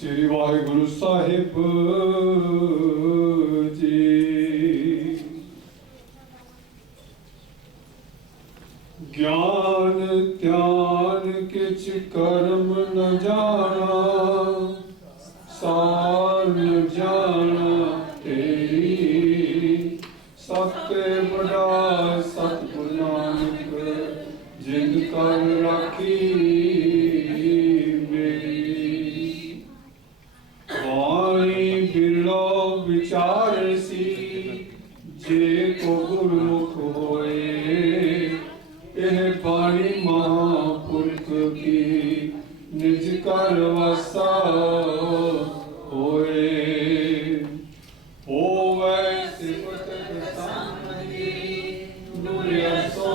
श्री वाहिगुरु साहिब जी। ज्ञान ध्यान किछ कर्म न जाना, सार न जाना तेरी। सत्य बड़ा सतगुरु नानक जिन कर राखी मेरी। वाणी बिरलो विचार सी, जे को गुरमुख होए। यह बाणी महापुरख की निज कर वासा होए। होवे सिफत प्रसन्न दुर्यसो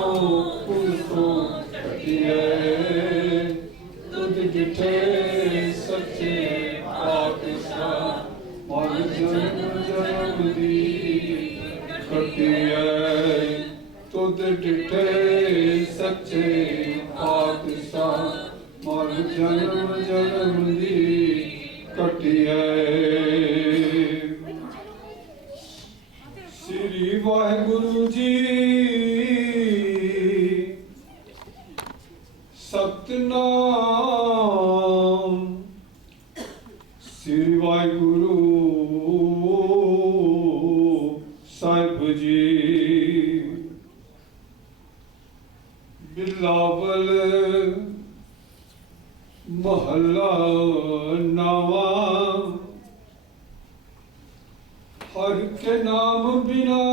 पुरसो कटिए। तुझ डिठे सच्चे पातशाह मर जन्म जन्म दी कटिए। तुझ डिठे सच्चे पातशाह मर जन्म जन्म दी कटिए। श्री वाहिगुरु जी सतनाम। श्री वाहिगुरु साहिब जी। बिलावल महला नावा, हर के नाम बिना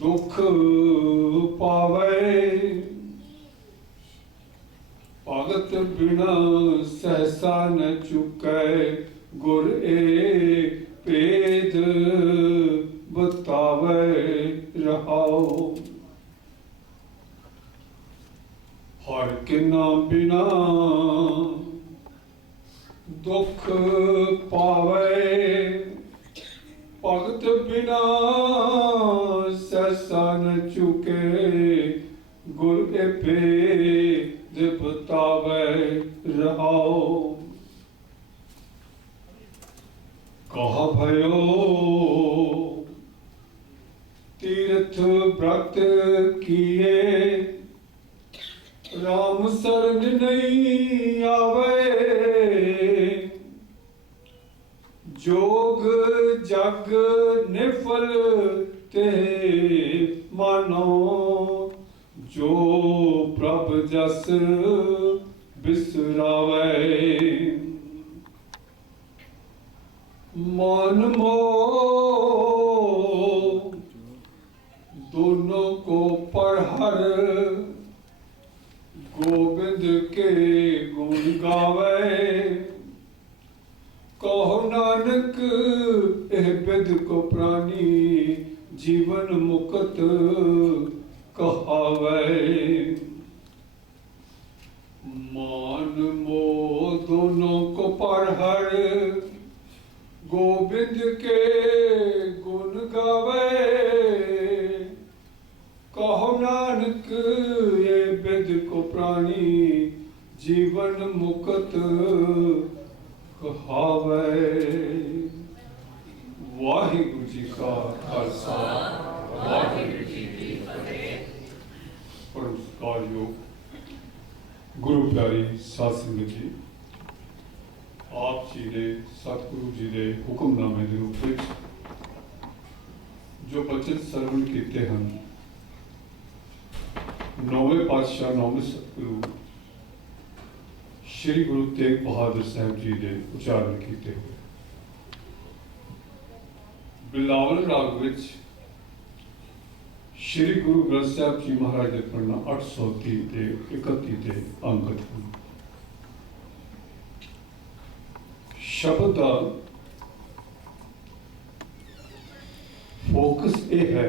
दुख पावे। भगत बिना सहसा न चुकै, गुर ए भेद बतावे रहाओ। हर के नाम बिना दुख पावे। भगत बिना सहसा न चुके, गुर ए भेद बतावे रहाओ। कहा भयो तीर्थ व्रत किए, राम शरण नहीं आवे। जोग जग निफल ते मानो, जो प्रभ जस बिसरावे। मन मोह दोनों को पढ़र, गोविंद के गुण गावे। कहो नानक एह बिद को प्राणी, जीवन मुक्त कहावे। मान मोह दोनों को पढ़र, गोविंद के गुण गावे। कहो नानक ये बिद को प्राणी, जीवन मुक्त कहावे। वाहिगुरु जी का खालसा, वाहिगुरु जी की फतेह। परम सत्कारयोग गुरु प्यारी साध संगत जी, आप जी ने सतगुरु जी ने हुक्मनामे के रूप में जो बचन सरवण किए हैं, नौवें पातशाह नौवें सतगुरु श्री गुरु तेग बहादुर साहब जी ने उच्चारण किए हुए। बिलावल राग विच श्री गुरु ग्रंथ साहब जी महाराज ने पढ़ना 830 ते 31 अंगत हैं। शब्द का फोकस यह है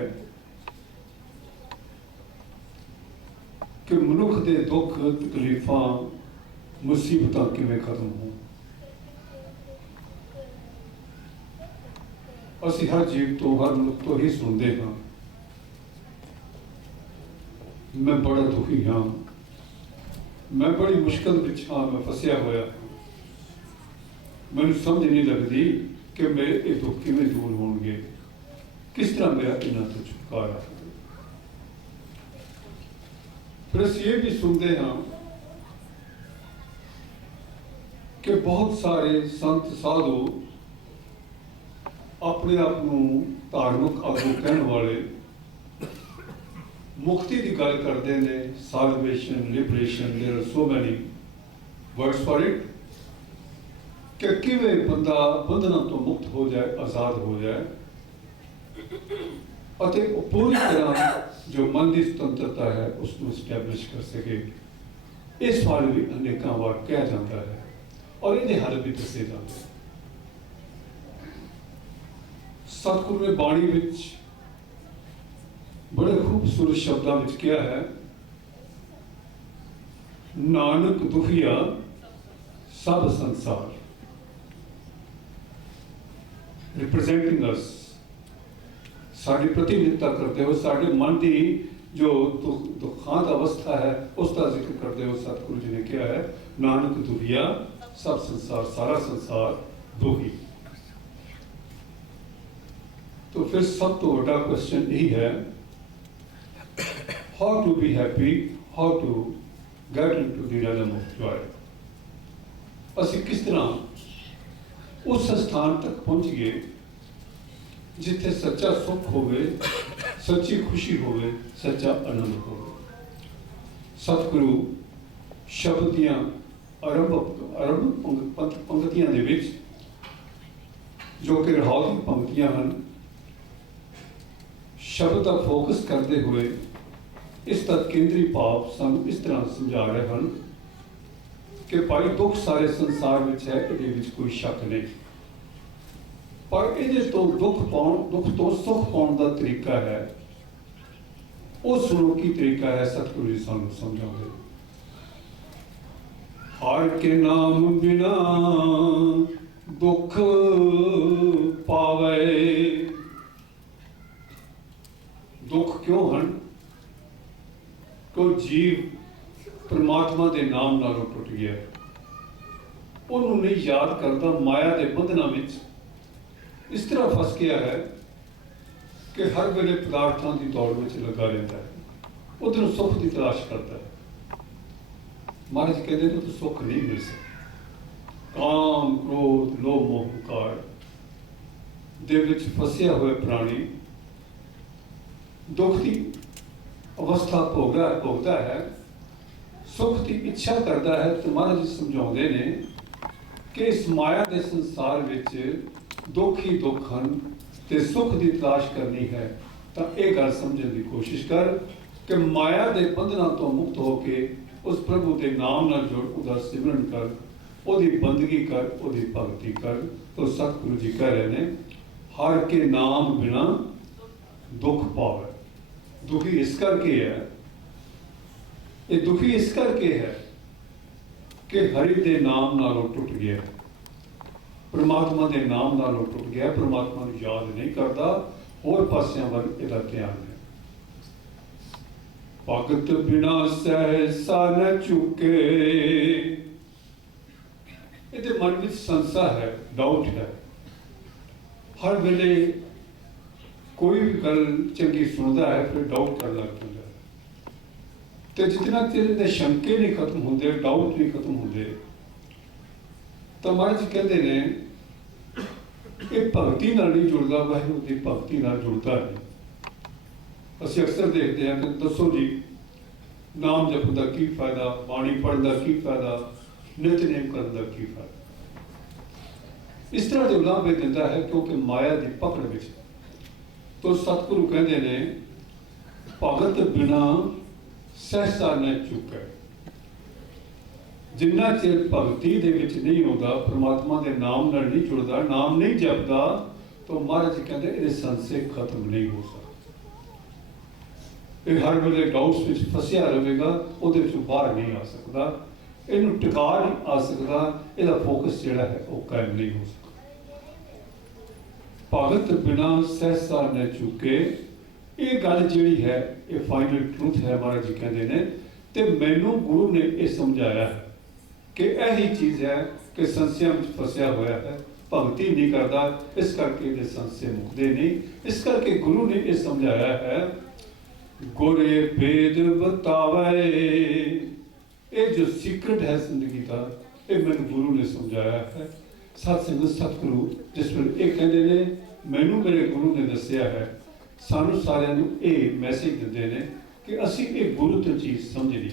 कि मनुख के दुख तकलीफा मुसीबत किवें खत्म हो। असी हर जीव तो हर मनुख तो ही सुनते हाँ, मैं बड़ा दुखी हाँ, मैं बड़ी मुश्किल विच हाँ, मैं फसिया होया, मैनूं समझ नहीं लगती कि मेरे ये दुख किवें दूर होणगे, किस तरह मेरा इन्हां तो छुटकारा होवे। फिर असीं ये भी सुनते हाँ कि बहुत सारे संत साधु अपने आप नूं धार्मिक आगू कहण वाले मुक्ति की गल करते हैं, salvation, liberation, there are so many words for it, कि किवें बंदा बंधनों तो मुक्त हो जाए, आज़ाद हो जाए, अते पूरी तरह जो मन की स्वतंत्रता है उसको स्टैबलिश कर सके। इस बारे भी अनेकों बार कहा जाता है और ये हल भी दसे जाते हैं। सतगुरु ने बाणी विच बड़े खूबसूरत शब्दों में क्या है, नानक दुखिया सब संसार, रिप्रेजेंटिंग अस, साड़ी प्रतिनिधित्व करते हुए साढ़े मन की जो दुखांत अवस्था है उसका जिक्र करते हुए सतगुरु जी ने क्या है, नानक दुखिया सब संसार, सारा संसार दुखी। तो फिर सब तो बड़ा क्वेश्चन यही है, how to be happy, how to get into the realm of joy। असीं किस तरह उस स्थान तक पहुंच गए जिथे सच्चा सुख होवे, सच्ची खुशी होवे, सच्चा आनंद होवे। सतगुरु शब्द दियां आरंभ पंक्तियां दे विच जो कि राहत दी पंक्तियां हैं, शब्द का फोकस करते हुए इसका केंद्री भाव सानू इस तरह समझा रहे हैं कि भाई दुख सारे संसार में है, ये कोई शक नहीं, पर ये तो दुख तो सुख पाने का तरीका है, वो सुनो की तरीका है, सतगुरु जी सानू समझाते। हर के नाम बिना दुख पावे, दुख क्यों हैं? कोई जीव परमात्मा के नाम नालों टुट गया, उन्होंने नहीं याद करता, माया के बंधनों में इस तरह फस गया है कि हर वेले पदार्थों की दौड़ में लगा रहता है, उधर सुख की तलाश करता है। महाराज कहते हैं तो सुख नहीं मिल सकता। काम, क्रोध, लोभ, मोह, हंकार दे विच फसिया हुए प्राणी दुख की अवस्था भोगता है, सुख की इच्छा करता है। तो महाराज जी समझाते हैं कि इस माया के संसार विच दुख ही दुख हैं, ते सुख की तलाश करनी है तो यह गल समझने की कोशिश कर कि माया के बंधनों तो मुक्त होके उस प्रभु के नाम नाल जुड़, उसका सिमरन कर, उसकी बंदगी कर, उसकी भगती कर। तो सतगुरु जी कह रहे हैं, हर के नाम बिना दुख पावे। दुखी इस करके है, ये दुखी इस करके है कि हरि के नाम नालों टुट गया, परमात्मा के नाम नालों टुट गया, परमात्मा को याद नहीं करता, होर पासियां वल इहदा ध्यान है। भगत बिना सहसा न चुके, ये मन में संशय है, डाउट है, हर वेले कोई भी गल चंगी सुनता है फिर डाउट कर लग जाता है। तो जितना चेर शंके नहीं खत्म होंगे, डाउट नहीं खत्म होंगे, तो महाराज जी कहते हैं ये भगती नाल नहीं जुड़ता, वाहिगुरू की भगती नाल जुड़ता नहीं। असीं अक्सर देखते हैं कि दसो जी नाम जपण का की फायदा, बाणी पढ़न का की फायदा, नितनेम करन का की फायदा। इस तरह के उलांभे दिंदा है क्योंकि माया की पकड़ विच। तो सतगुरु कहते हैं, भगत बिना सहसा न चुके। जिन्ना चिर भगती दे विच नहीं होता, परमात्मा के नाम नाल नहीं जुड़ता, नाम नहीं जपता, तो महाराज जी कहते ये संशय खत्म नहीं हो सकता। ये हर वेले डाउट्स विच फसिया रहेगा, उहदे विचों बाहर नहीं आ सकता, इहनूं टिका नहीं आ सकता, इहदा फोकस जिहड़ा है वो कायम नहीं हो सकता। भगत बिना सहसा न चुके, ये गल जिहड़ी है ये फाइनल ट्रूथ है, महाराज जी कहते हैं। तो मैनू गुरु ने यह समझाया है कि यही चीज़ है कि संशय में फसिया हुआ है, भगती नहीं करता, इस करके ये संशय मुकते नहीं। इस करके गुरु ने यह समझाया है, गुरे भेद बतावे, ये जो सीक्रेट है जिंदगी का, ये मैंने गुरु ने समझाया है। सत्संग सतगुरु जिस वे ये कहते हैं, मैनू मेरे गुरु ने दसिया है, सानू सारिਆਂ ਨੂੰ ਇਹ मैसेज ਦਿੰਦੇ ਨੇ कि असी ये गुरु तो चीज़ समझनी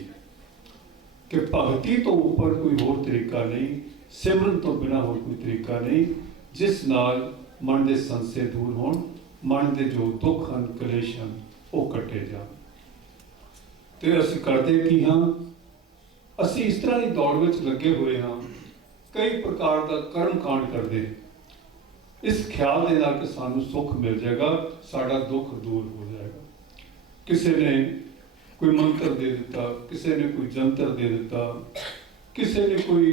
कि भगती तो ऊपर कोई होर तरीका नहीं, सिमरन तो बिना होर कोई तरीका नहीं, जिस नाल मन के संशय दूर होण, मन के जो दुख हैं कलेश हैं वो कटे जान। तो असी करते की हाँ, असी इस तरह की दौड़ में लगे हुए हाँ, कई प्रकार का कर्म कांड करते इस ख्याल के नाल कि सानू सुख मिल जाएगा, साडा दुख दूर हो जाएगा। किसी ने कोई मंत्र दे दिता, किसी ने कोई जंतर दे दिता, किसी ने कोई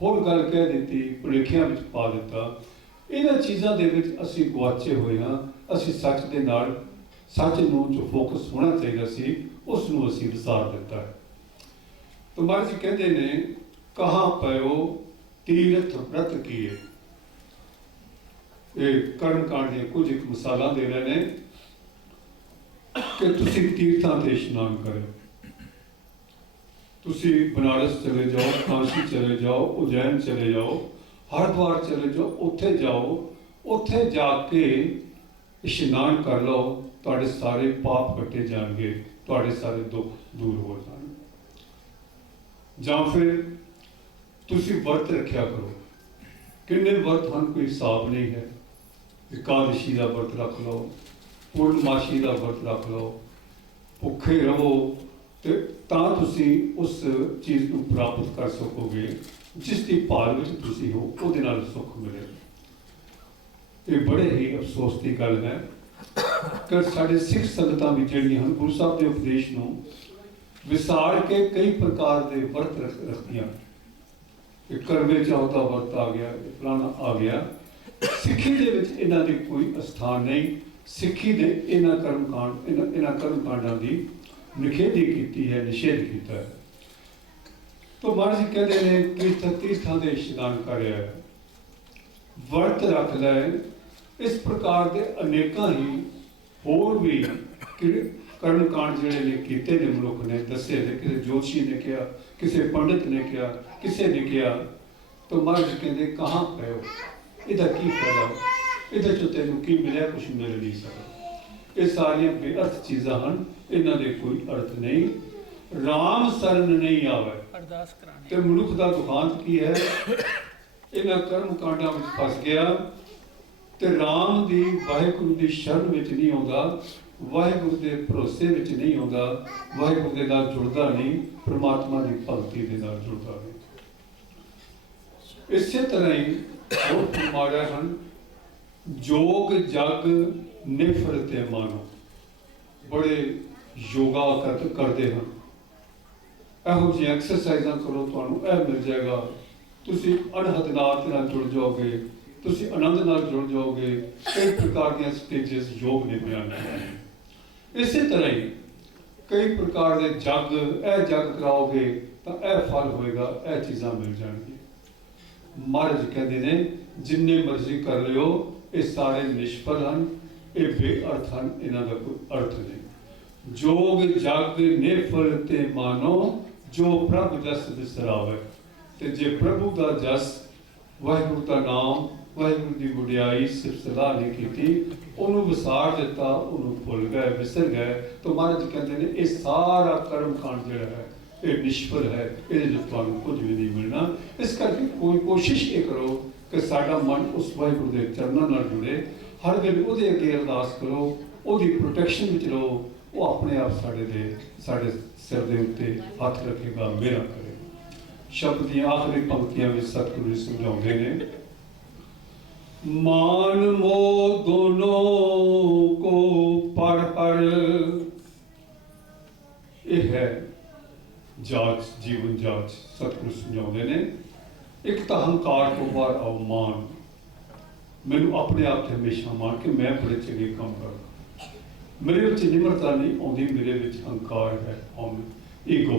होर गल कह दी, भुलेखियां विच पा दिता। इन्हां चीज़ां दे विच असीं गुआचे हुए हाँ। असीं सच दे नाल, सच नूं जो फोकस होना चाहिए सी, उस नूं असीं विसार दिता है। तो महाराज जी कहते ने, कहाँ पयो तीर्थ व्रत किए। ये कर्म कांड दी कुछ एक मिसालां दे रहे हैं कि तुसी तीर्थां ते इशनान करो, तुसी बनारस चले जाओ, काशी चले जाओ, उज्जैन चले जाओ, हरिद्वार चले जाओ, उत्थे जाओ, उत्थे जाके इशनान कर लो, तुहाडे सारे पाप कटे जाएंगे, तुहाडे सारे दुख दूर हो जाएंगे। जां फिर तुसी व्रत रखिया करो, किन्ने व्रत हैं कोई हिसाब नहीं है। एकादशी का व्रत रख लो, पूर्णमाशी का व्रत रख लो, भुखे रहो, तो तुसी उस चीज़ को प्राप्त कर सकोगे जिसकी भाल में तुसी हो, उहदे नाल सुख मिले। ये बड़े ही अफसोस की गल है कि साढ़े सिख संगतां भी जिहड़ियां हन, गुरु साहब के उपदेश नूं विसार के कई प्रकार के व्रत रखदियां। करवे चौथ का व्रत आ गया, फलाना आ गया। सिक्खी दे विच इन्हां दी कोई स्थान नहीं। सिक्खी दे इन्हां कर्म कांड, इन्हां कर्म कांडां दी निखेधी कीती है, निषेध किया है। तो महाराज जी कहते हैं, तीर्थां दे इशनान करिया, व्रत रख लै। इस प्रकार के अनेकां ही होर भी कर्म कांड जिहड़े ने कीते ने, मनुख ने दसे ने, किसी जोशी ने कहा, किसी पंडित ने कहा, किसी ने कहा। तो महाराज जी कहते, कहाँ पयो, इहदा की फायदा, इहदे चों तैनूं की मिलिया, कुछ मिल नहीं सकता। ये सारियां बेअर्थ चीज़ां हैं, इन्हां दे कोई अर्थ नहीं। राम शरण नहीं आवे, अरदास करानी ते मनुख दा दुखांत की है, इन्हां कर्म कांडां विच फस गया ते राम दी वाहिगुरू दी शरण विच नहीं आउंदा, वाहिगुरू दे भरोसे विच नहीं आउंदा, वाहिगुरू दे नाल जुड़दा नहीं, परमात्मा दी भगती दे नाल जुड़दा नहीं। इसे तरह ही और फरमाया हैं, जोग जग निफरते मानो। बड़े योगा करते हैं, यहो जी एक्सरसाइजा करो, तुहानू यह मिल जाएगा, तुसी अनहद नाथ नाल जुड़ जाओगे, तुसी आनंद नाल जुड़ जाओगे। कई प्रकार दी स्टेजेस योग ने बयान किए। इसी तरह ही कई प्रकार के जग, यह जग कराओगे तो यह फल होएगा, यह चीज़ां मिल जाएंगी। महाराज कहते हैं, जिन्ने मर्जी कर लियो, ये सारे निष्फल हैं, ये बेअर्थ हैं, इन्हां दा कोई अर्थ नहीं। जोग जग निफल ते मानो, जो प्रभु जस विसरावे। ते जे प्रभु का जस, वाहिगुरू का नाम, वाहिगुरू की गुडियाई सिर्फ सलाह नहीं की, उन्होंने विसार दिता, उन्होंने भुल गए, विसर गए। तो महाराज कहते हैं, ये सारा कर्म कांड जो है ये निष्फल है, ये तुहानू कुछ भी नहीं मिलना। इस करके कोई कोशिश ये करो कि साडा मन उस वाहिगुरू के चरणों नाल जुड़े, हर वेले उहदे अगे अरदास करो, उहदी प्रोटैक्शन विच रहो, वो अपने आप साडे सिर दे उत्ते हथ रखेगा, मेरा करेगा। शब्द दी आखिरी पंक्तियां विच सतगुरु समझाउंदे ने, मान मोह दोनों को पर हर। यह है जांच, जीवन जांच। सतगुरु समझाते ने, एक तो हंकार को बाहर आओ, मान, मैनू अपने आप से हमेशा मान के मैं बड़े चंगे काम करदा, मेरे विच निमरता नहीं आउंदी, मेरे विच हंकार है, ईगो।